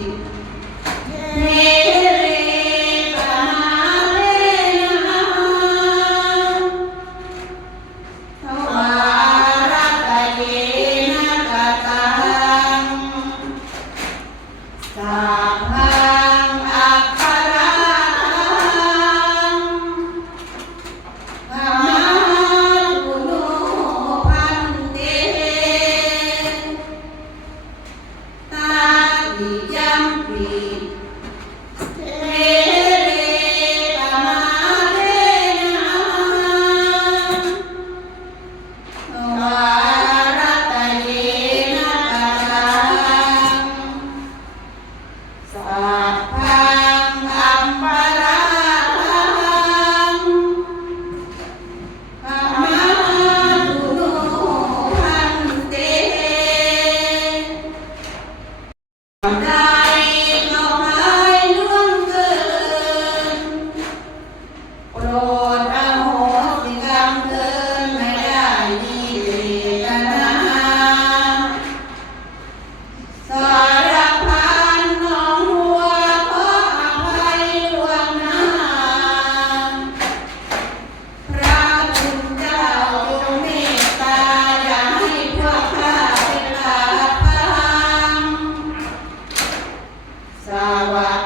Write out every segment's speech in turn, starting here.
Hey. Sawa.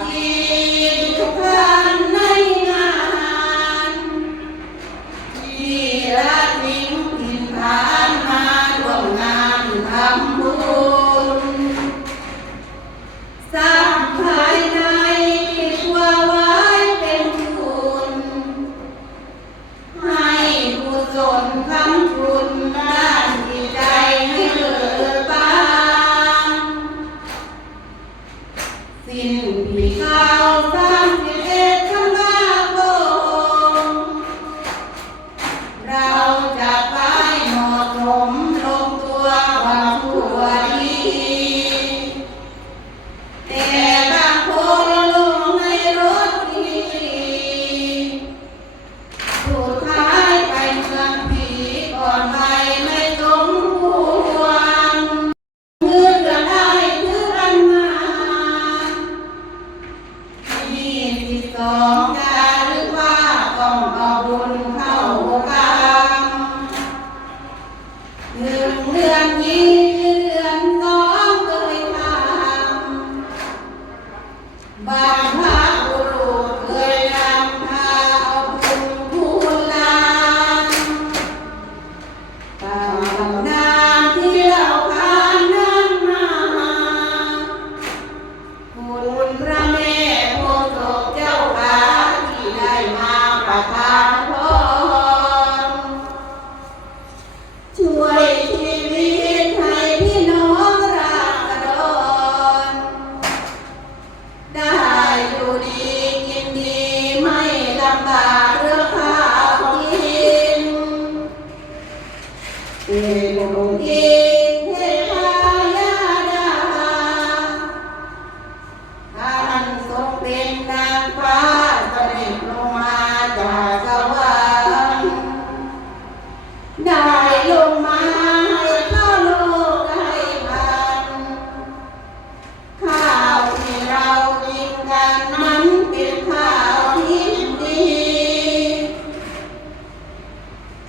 ஒரு ஒன்று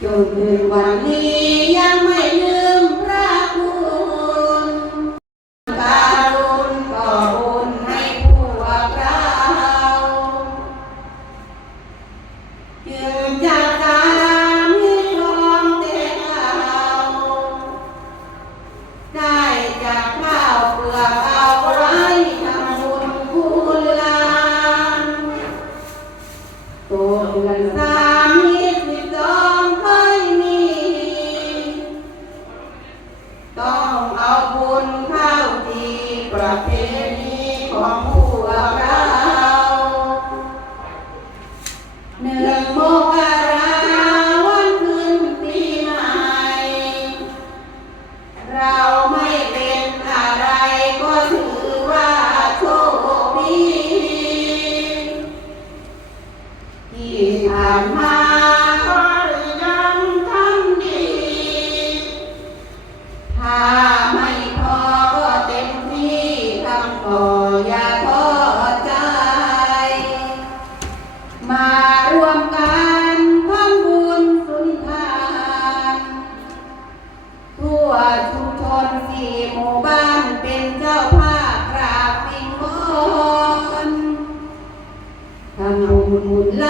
จนถึงวันนี้ยังไม่ลืมพระคุณการุณก่อบุญให้พวกเราจึงจะตามที่ลองเต่เราได้จากข้าวเปลือกเอาไว้ทำบุญคุณลานตัวเดือนสา sua ชุมชนสี่หมู่บ้านเป็นเจ้าภาพกราบสิ่งบนทำบุญหมุนล